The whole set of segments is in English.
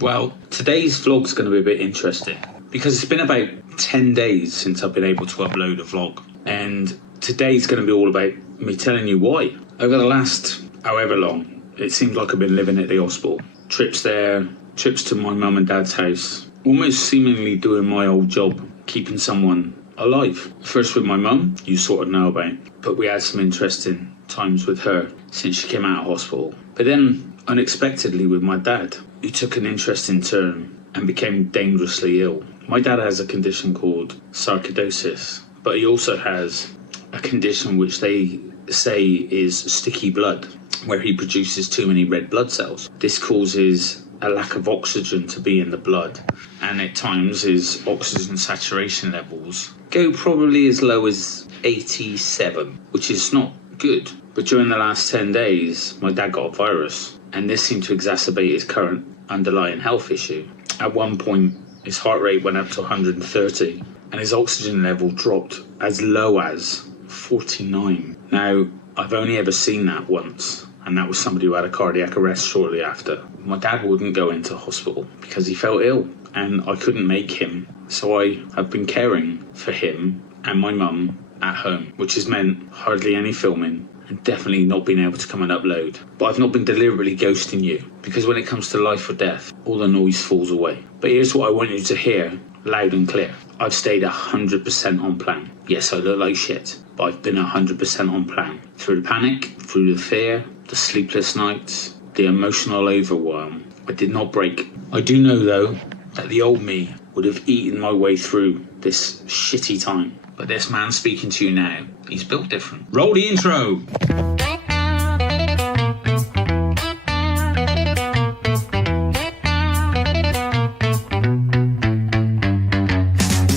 Well, today's vlog's going to be a bit interesting because it's been about 10 days since I've been able to upload a vlog, and today's going to be all about me telling you why. Over the last however long, it seems like I've been living at the hospital. Trips there, trips to my mum and dad's house, almost seemingly doing my old job, keeping someone alive. First with my mum, you sort of know about, but we had some interesting times with her since she came out of hospital. But then, unexpectedly with my dad, who took an interesting turn and became dangerously ill. My dad has a condition called sarcoidosis, but he also has a condition which they say is sticky blood, where he produces too many red blood cells. This causes a lack of oxygen to be in the blood, and at times his oxygen saturation levels go probably as low as 87, which is not good. But during the last 10 days, my dad got a virus, and this seemed to exacerbate his current underlying health issue. At one point, his heart rate went up to 130, and his oxygen level dropped as low as 49. Now, I've only ever seen that once, and that was somebody who had a cardiac arrest shortly after. My dad wouldn't go into hospital because he felt ill, and I couldn't make him, so I have been caring for him and my mum at home, which has meant hardly any filming and definitely not being able to come and upload. But I've not been deliberately ghosting you, because when it comes to life or death, all the noise falls away. But here's what I want you to hear loud and clear. I've stayed 100% on plan. Yes, I look like shit, but I've been 100% on plan. Through the panic, through the fear, the sleepless nights, the emotional overwhelm, I did not break. I do know though that the old me would have eaten my way through this shitty time. But this man speaking to you now, he's built different. Roll the intro!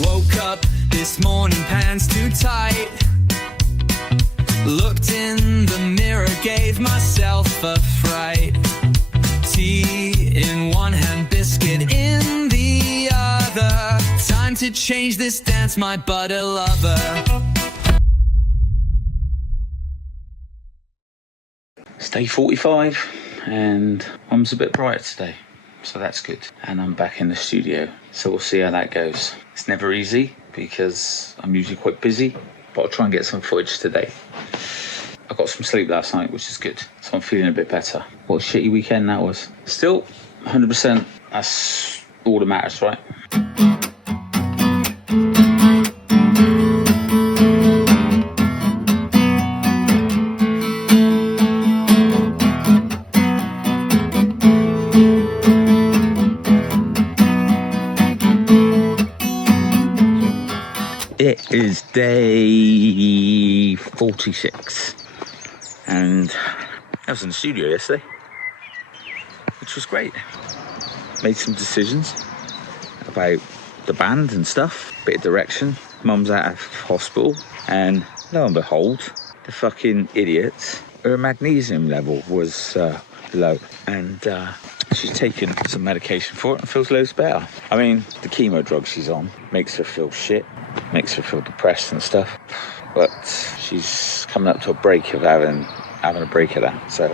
Woke up this morning, pants too tight. Looked in the mirror, gave myself a fright. Tea in one hand, biscuit in the other. Time to change this dance, my butter lover. It's day 45, and Mum's a bit brighter today, so that's good. And I'm back in the studio, so we'll see how that goes. It's never easy, because I'm usually quite busy, but I'll try and get some footage today. I got some sleep last night, which is good, so I'm feeling a bit better. What a shitty weekend that was. Still, 100%, that's all that matters, right? It is day 46, and I was in the studio yesterday, which was great. Made some decisions about the band and stuff, bit of direction. Mum's out of hospital, and lo and behold, the fucking idiots, her magnesium level was low, and she's taken some medication for it and feels loads better. I mean, the chemo drug she's on makes her feel shit, makes her feel depressed and stuff, but she's coming up to a break of having a break of that. So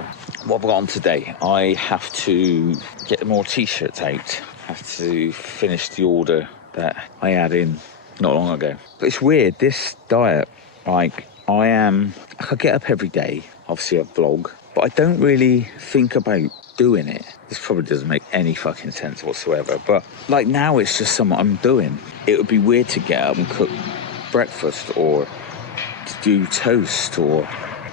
what have I got on today? I have to get more t-shirts out. I have to finish the order that I had in not long ago. But it's weird, this diet, like I get up every day, obviously I vlog, but I don't really think about doing it. This probably doesn't make any fucking sense whatsoever, but like now it's just something I'm doing. It would be weird to get up and cook breakfast or to do toast or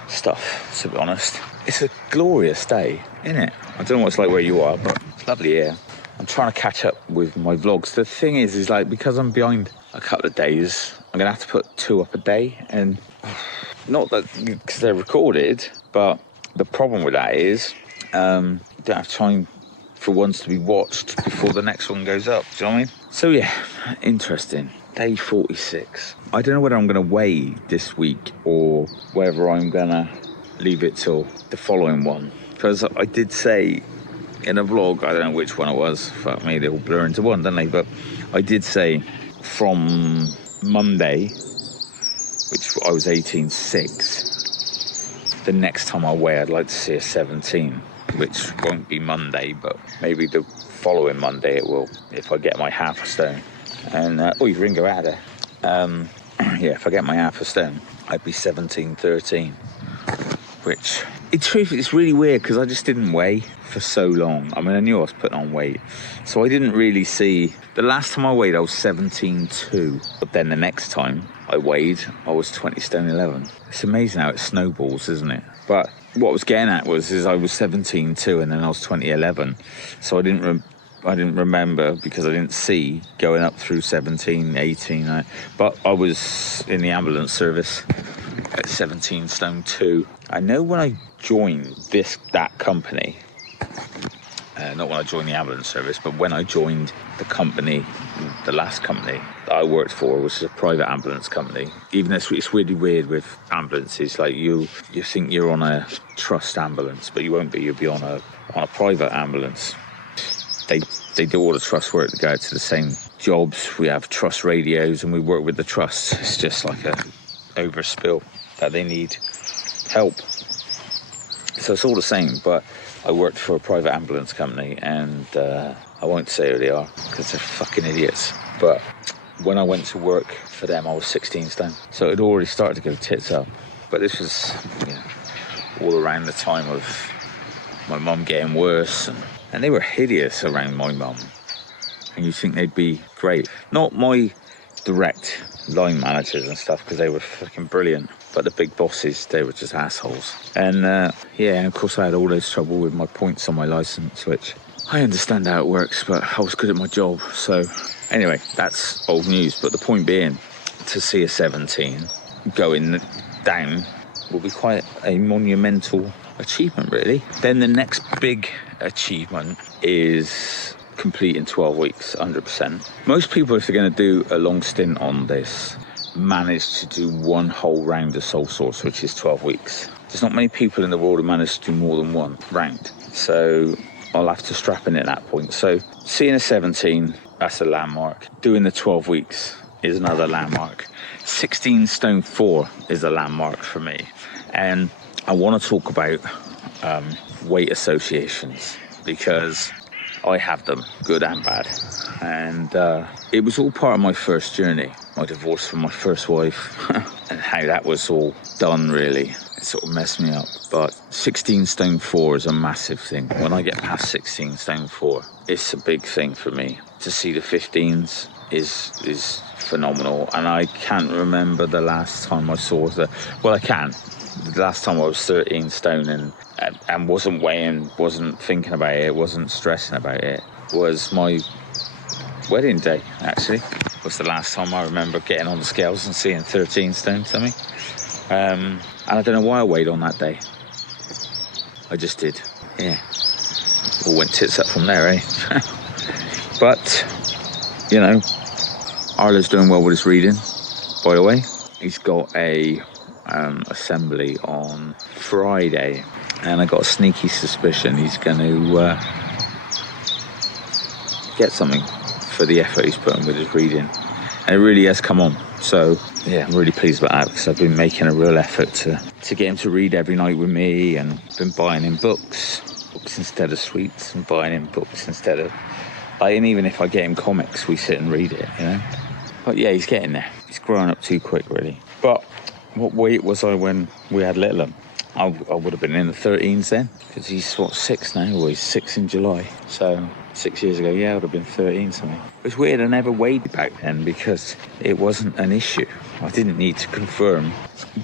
stuff, to be honest. It's a glorious day, isn't it? I don't know what it's like where you are, but it's lovely here. I'm trying to catch up with my vlogs. The thing is like, because I'm behind a couple of days, I'm gonna have to put 2 up a day, and not that because they're recorded, but the problem with that is you don't have time for ones to be watched before the next one goes up. Do you know what I mean? So yeah, interesting. Day 46. I don't know whether I'm going to weigh this week or whether I'm going to leave it till the following one. Because I did say in a vlog, I don't know which one it was, fuck me, they all blur into one, don't they? But I did say from Monday, which I was 18.6, the next time I weigh, I'd like to see a 17. which won't be Monday, but maybe the following Monday it will, if I get my half a stone. And Ringo out there. Yeah, if I get my half a stone, I'd be 17-13, which in truth it's really weird because I just didn't weigh for so long. I mean, I knew I was putting on weight, so I didn't really see. The last time I weighed, I was 17.2, but then the next time I weighed, I was 20 stone 11. It's amazing how it snowballs, isn't it? But what I was getting at is I was 17.2 and then I was 20.11, so I didn't remember because I didn't see going up through 17, 18. But I was in the ambulance service at 17 stone 2. I know when I joined that company, not when I joined the ambulance service, but when I joined the company, the last company that I worked for, which is a private ambulance company. Even though it's really weird with ambulances, like you think you're on a trust ambulance, but you won't be. You'll be on a private ambulance. They do all the trust work. They go out to the same jobs. We have trust radios and we work with the trusts. It's just like a overspill that they need help. So it's all the same, but I worked for a private ambulance company, and I won't say who they are because they're fucking idiots. But when I went to work for them, I was 16 stone. So it already started to go tits up. But this was all around the time of my mum getting worse, and they were hideous around my mum. And you think they'd be great. Not my direct line managers and stuff, because they were fucking brilliant, but the big bosses, they were just assholes. And of course I had all this trouble with my points on my license, which I understand how it works, but I was good at my job. So anyway, that's old news. But the point being, to see a 17 going down will be quite a monumental achievement, really. Then the next big achievement is completing 12 weeks, 100%. Most people, if they're going to do a long stint on this, manage to do one whole round of sole source, which is 12 weeks. There's not many people in the world who manage to do more than one round. So I'll have to strap in at that point. So seeing a 17, that's a landmark. Doing the 12 weeks is another landmark. 16 stone 4 is a landmark for me. And I want to talk about weight associations, because I have them, good and bad. And it was all part of my first journey, my divorce from my first wife, and how that was all done, really. It sort of messed me up. But 16 stone 4 is a massive thing. When I get past 16 stone 4, it's a big thing for me. To see the 15s is phenomenal. And I can't remember the last time I saw I can. The last time I was 13 stone and wasn't weighing, wasn't thinking about it, wasn't stressing about it, was my wedding day, actually. Was the last time I remember getting on the scales and seeing 13 stone something. And I don't know why I weighed on that day. I just did. Yeah. All went tits up from there, eh? But, Arlo's doing well with his reading, by the way. He's got a assembly on Friday, and I got a sneaky suspicion he's going to get something for the effort he's putting with his reading, and it really has come on. So yeah, I'm really pleased about that, because I've been making a real effort to get him to read every night with me, and been buying him books instead of sweets, and buying him books instead of and even if I get him comics, we sit and read it, But yeah, he's getting there. He's growing up too quick, really. But what weight was I when we had Little? I would have been in the 13s then, because he's 6 now, or he's 6 in July. So 6 years ago, I would have been 13 something. It's weird, I never weighed back then because it wasn't an issue. I didn't need to confirm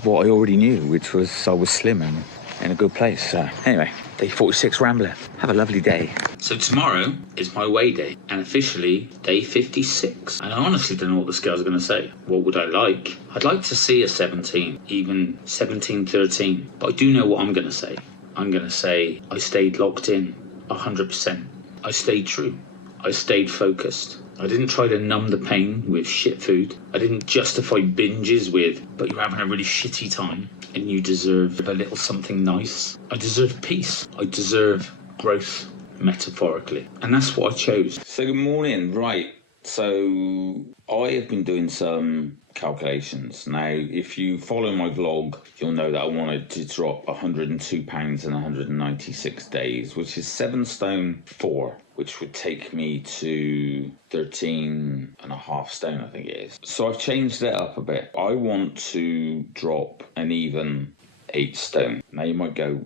what I already knew, which was I was slim and in a good place. So anyway, day 46 rambler. Have a lovely day. So tomorrow is my weigh day, and officially day 56. And I honestly don't know what the scales are going to say. What would I like? I'd like to see a 17, even 17-13. But I do know what I'm going to say. I'm going to say I stayed locked in 100%. I stayed true. I stayed focused. I didn't try to numb the pain with shit food. I didn't justify binges with, but you're having a really shitty time and you deserve a little something nice. I deserve peace. I deserve growth, metaphorically. And that's what I chose. So good morning. Right. So I have been doing some calculations. Now, if you follow my vlog, you'll know that I wanted to drop 102 pounds in 196 days, which is 7 stone 4, which would take me to 13.5 stone, I think it is. So I've changed it up a bit. I want to drop an even 8 stone. Now you might go,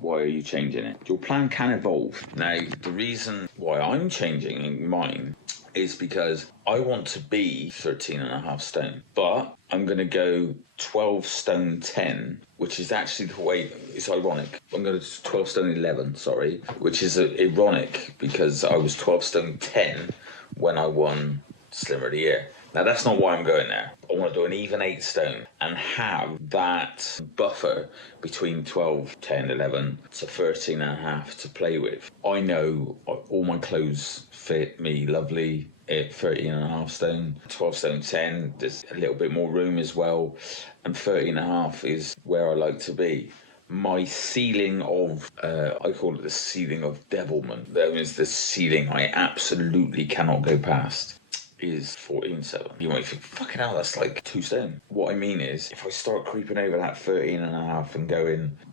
why are you changing it? Your plan can evolve. Now, the reason why I'm changing mine is because I want to be 13.5 stone, but I'm going to go 12 stone 10, which is actually the way, it's ironic. I'm going to 12 stone 11, sorry, which is ironic because I was 12 stone 10 when I won Slimmer of the Year. Now, that's not why I'm going there. I want to do an even 8 stone and have that buffer between 12, 10, 11 to 13.5 to play with. I know all my clothes fit me lovely at 13.5 stone, 12 stone 10. There's a little bit more room as well. And 13.5 is where I like to be. My ceiling of, I call it the ceiling of devilment. That means the ceiling I absolutely cannot go past. Is 14.7. You might think, fucking hell, that's like 2 stone. What I mean is, if I start creeping over that 13.5 and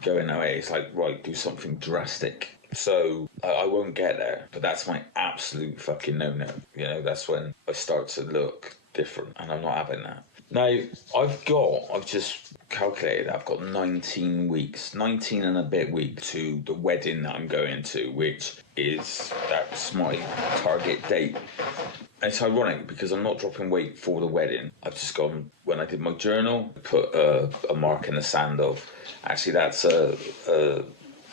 going away, it's like, right, do something drastic. So I won't get there, but that's my absolute fucking no-no. You know, that's when I start to look different, and I'm not having that. Now, I've just calculated, I've got 19 weeks, 19 and a bit weeks to the wedding that I'm going to, which that's my target date. And it's ironic because I'm not dropping weight for the wedding. I've just gone, when I did my journal, put a mark in the sand of, actually that's an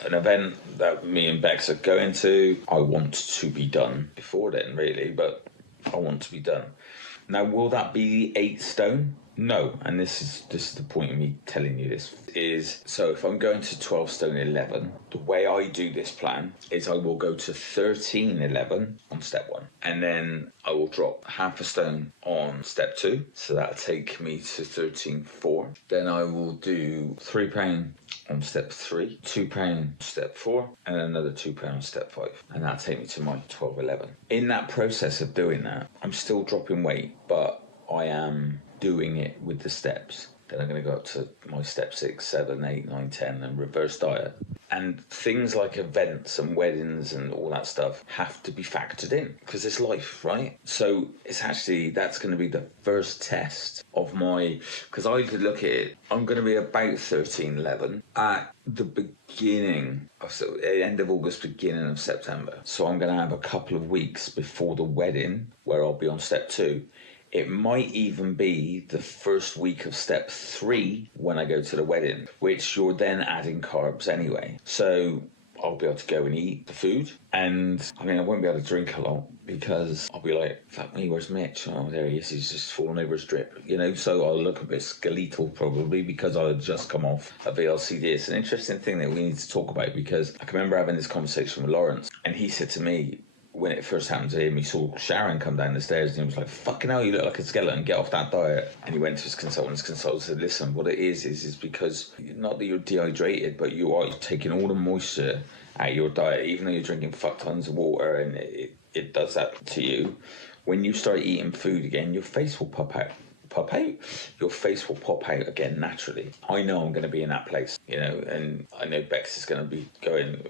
event that me and Bex are going to. I want to be done before then, really, but I want to be done. Now, will that be 8 stone? No, and this is the point of me telling you this, is so if I'm going to 12 stone 11, the way I do this plan is I will go to 13.11 on step 1, and then I will drop half a stone on step 2, so that'll take me to 13.4. Then I will do £3 on step 3, £2 step 4, and another £2 on step 5, and that'll take me to my 12.11. In that process of doing that, I'm still dropping weight, but I am doing it with the steps. Then I'm going to go up to my step 6, 7, 8, 9, 10 and reverse diet. And things like events and weddings and all that stuff have to be factored in because it's life, right? So it's actually, that's going to be the first test of because I could look at it, I'm going to be about 13.11 at the beginning of, so end of August, beginning of September. So I'm going to have a couple of weeks before the wedding where I'll be on step 2. It might even be the first week of step 3 when I go to the wedding, which you're then adding carbs anyway. So I'll be able to go and eat the food. And I mean, I won't be able to drink a lot because I'll be like, fuck me, where's Mitch? Oh, there he is. He's just fallen over his drip, you know? So I'll look a bit skeletal probably because I'll just come off a VLCD. It's an interesting thing that we need to talk about because I can remember having this conversation with Lawrence and he said to me, when it first happened to him, he saw Sharon come down the stairs and he was like, fucking hell, you look like a skeleton, get off that diet. And he went to his consultant. His consultant said, listen, what it is because, not that you're dehydrated, but you're taking all the moisture out of your diet, even though you're drinking fuck tons of water and it does that to you. When you start eating food again, your face will pop out. Your face will pop out again naturally. I know I'm going to be in that place, you know, and I know Bex is going to be going,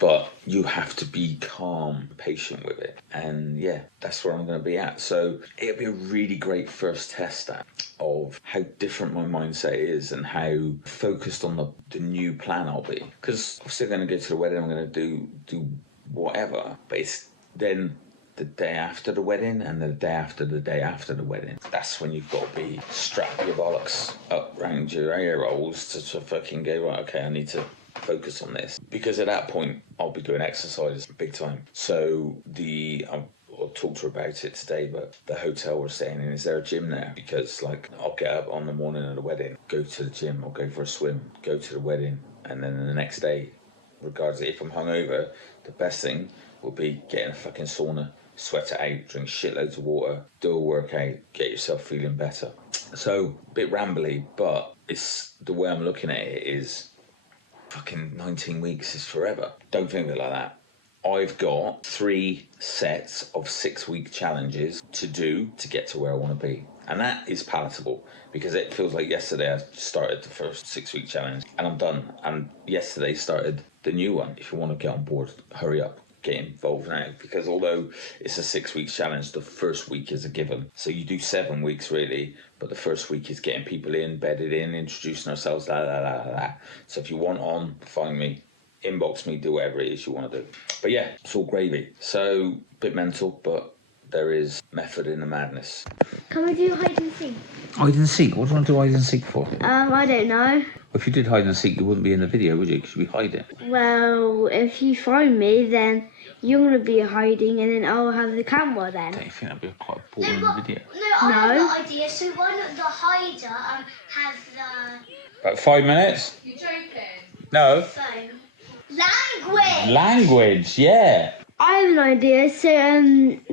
but you have to be calm, patient with it. And yeah, that's where I'm going to be at. So it'll be a really great first test of how different my mindset is and how focused on the new plan I'll be. Because I'm still going to go to the wedding, I'm going to do whatever, but it's then the day after the wedding and the day after the day after the wedding. That's when you've got to be strap your bollocks up round your ear holes to fucking go, right, okay, I need to focus on this. Because at that point, I'll be doing exercise big time. So I'll talk to her about it today, but the hotel we're staying in, is there a gym there? Because like, I'll get up on the morning of the wedding, go to the gym, I'll go for a swim, go to the wedding, and then the next day, regardless if I'm hungover, the best thing will be getting a fucking sauna, sweat it out, drink shitloads of water, do a workout, get yourself feeling better. So, a bit rambly, but it's the way I'm looking at it is fucking 19 weeks is forever. Don't think of it like that. I've got 3 sets of 6-week challenges to do to get to where I want to be. And that is palatable because it feels like yesterday I started the first 6-week challenge and I'm done. And yesterday started the new one. If you want to get on board, hurry up. Get involved now, because although it's a 6-week challenge, the first week is a given. So you do 7 weeks really, but the first week is getting people in, bedded in, introducing ourselves, So if you want on, find me, inbox me, do whatever it is you want to do. But yeah, it's all gravy. So a bit mental, but there is method in the madness. Can we do hide and seek? Hide and seek? What do you want to do hide and seek for? I don't know. If you did hide and seek, you wouldn't be in the video, would you? Because we hide it. Well, if you find me, then you're going to be hiding and then I'll have the camera then. Don't you think that'd be quite a boring video? No. I have an idea. So why not the hider have the About 5 minutes? You're joking. No. phone? Language! Language, yeah. I have an idea. So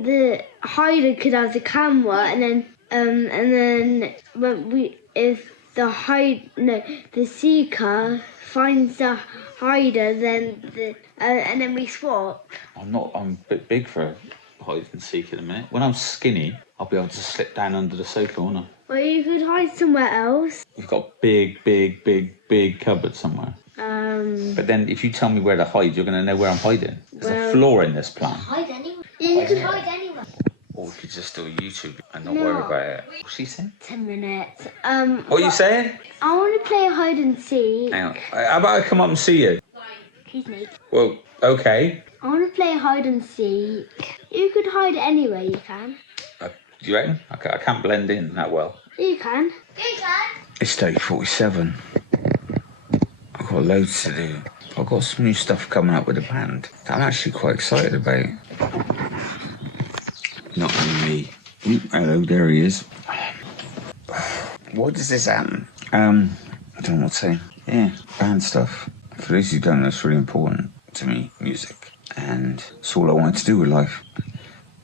the hider could have the camera and then when if the seeker finds the hider, then and then we swap. I'm a bit big for hide and seek in a minute. When I'm skinny, I'll be able to slip down under the sofa, won't I? Well, you could hide somewhere else. We've got big cupboard somewhere. But then if you tell me where to hide, you're going to know where I'm hiding. There's a floor in this plan. Hide anywhere. Yeah, you could hide anywhere. Or we could just do a YouTube and not worry about it. What's she saying? 10 minutes. What are you saying? I want to play hide and seek. Hang on. How about I come up and see you? Excuse me. Well, okay. I want to play hide and seek. You could hide anywhere you can. Do you reckon? I can't blend in that well. You can. Hey, Dad. It's day 47. I've got loads to do. I've got some new stuff coming up with the band that I'm actually quite excited about. Not only me. Hello, there he is. Why does this happen? I don't know what to say. Yeah, band stuff. For those who don't know, it's really important to me, music. And it's all I wanted to do with life.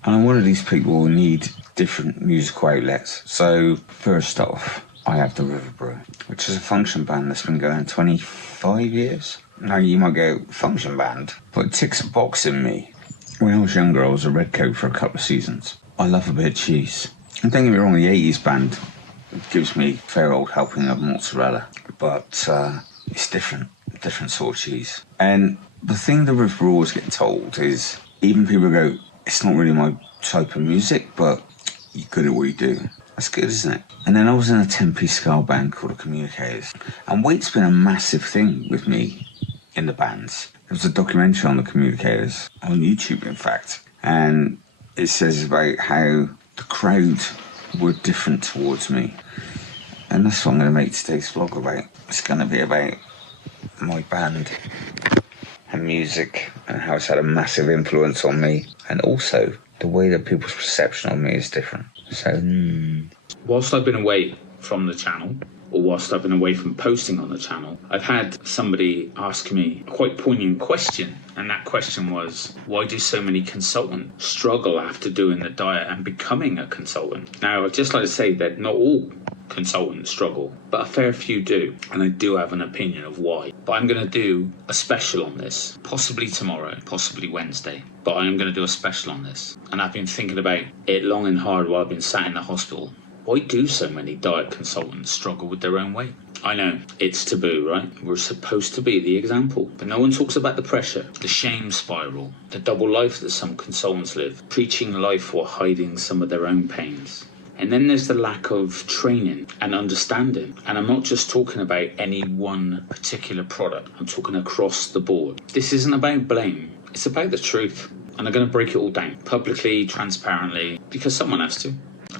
And I'm one of these people who need different musical outlets. So first off, I have the River Brew, which is a function band that's been going 25 years. Now you might go, function band, but it ticks a box in me. When I was younger, I was a redcoat for a couple of seasons. I love a bit of cheese. And don't get me wrong, the 80s band gives me a fair old helping of mozzarella, but it's different sort of cheese. And the thing the River Brew always get told is, even people go, it's not really my type of music, but you're good at what you do. That's good, isn't it? And then I was in a 10-piece ska band called the Communicators. And weight's been a massive thing with me in the bands. There was a documentary on the Communicators, on YouTube in fact, and it says about how the crowd were different towards me. And that's what I'm going to make today's vlog about. It's going to be about my band and music and how it's had a massive influence on me, and also the way that people's perception of me is different. So, Whilst I've been away from the channel, or whilst I've been away from posting on the channel, I've had somebody ask me a quite poignant question. And that question was, why do so many consultants struggle after doing the diet and becoming a consultant? Now, I'd just like to say that not all consultants struggle, but a fair few do. And I do have an opinion of why. But I'm going to do a special on this, possibly tomorrow, possibly Wednesday. But I am going to do a special on this. And I've been thinking about it long and hard while I've been sat in the hospital. Why do so many diet consultants struggle with their own weight? I know, it's taboo, right? We're supposed to be the example. But no one talks about the pressure, the shame spiral, the double life that some consultants live, preaching life while hiding some of their own pains. And then there's the lack of training and understanding. And I'm not just talking about any one particular product. I'm talking across the board. This isn't about blame. It's about the truth. And I'm going to break it all down publicly, transparently, because someone has to.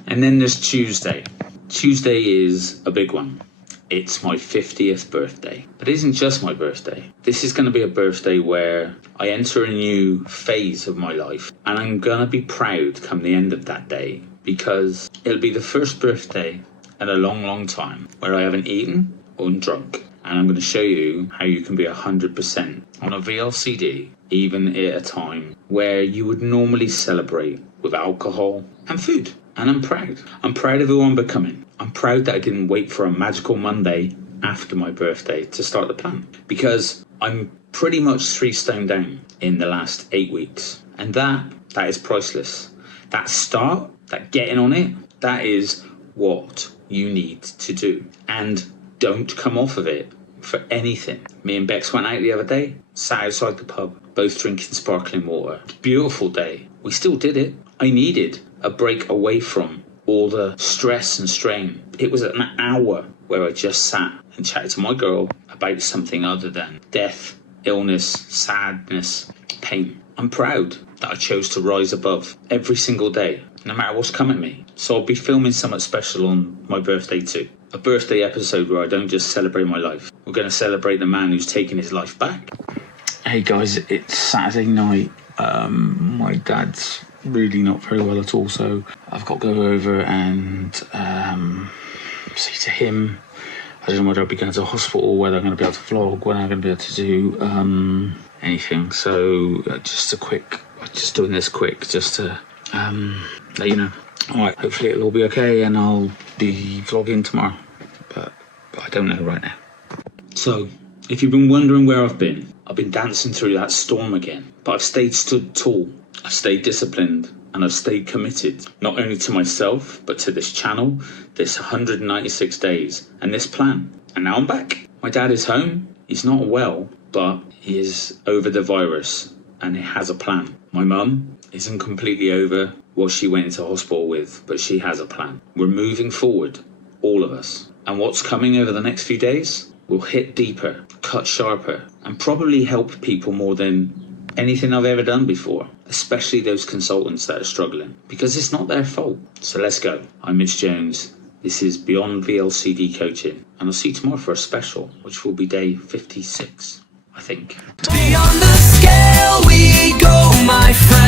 And then there's Tuesday. Tuesday is a big one. It's my 50th birthday. But it isn't just my birthday. This is going to be a birthday where I enter a new phase of my life. And I'm going to be proud come the end of that day, because it'll be the first birthday in a long time where I haven't eaten or drunk. And I'm going to show you how you can be 100% on a VLCD, even at a time where you would normally celebrate with alcohol and food. And I'm proud. I'm proud of who I'm becoming. I'm proud that I didn't wait for a magical Monday after my birthday to start the plan. Because I'm pretty much 3 stone down in the last 8 weeks. And that is priceless. That start, that getting on it, that is what you need to do. And don't come off of it for anything. Me and Bex went out the other day, sat outside the pub, both drinking sparkling water. Beautiful day. We still did it. I needed a break away from all the stress and strain. It was an hour where I just sat and chatted to my girl about something other than death, illness, sadness, pain. I'm proud that I chose to rise above every single day, no matter what's come at me. So I'll be filming something special on my birthday too. A birthday episode where I don't just celebrate my life. We're going to celebrate the man who's taken his life back. Hey guys, it's Saturday night. My dad's really not very well at all, so I've got to go over and say to him. I don't know whether I'll be going to the hospital, whether I'm going to be able to vlog, whether I'm going to be able to do anything. So just doing this quick just to let you know. Alright, hopefully it'll all be okay and I'll be vlogging tomorrow, but I don't know right now. So, if you've been wondering where I've been dancing through that storm again, but I've stood tall, I've stayed disciplined, and I've stayed committed, not only to myself, but to this channel, this 196 days, and this plan. And now I'm back. My dad is home. He's not well, but he is over the virus, and he has a plan. My mum isn't completely over what she went into hospital with, but she has a plan. We're moving forward, all of us. And what's coming over the next few days will hit deeper, cut sharper, and probably help people more than anything I've ever done before, especially those consultants that are struggling, because it's not their fault. So let's go. I'm Mitch Jones. This is Beyond VLCD Coaching, and I'll see you tomorrow for a special, which will be day 56, I think. Beyond the scale we go, my friend.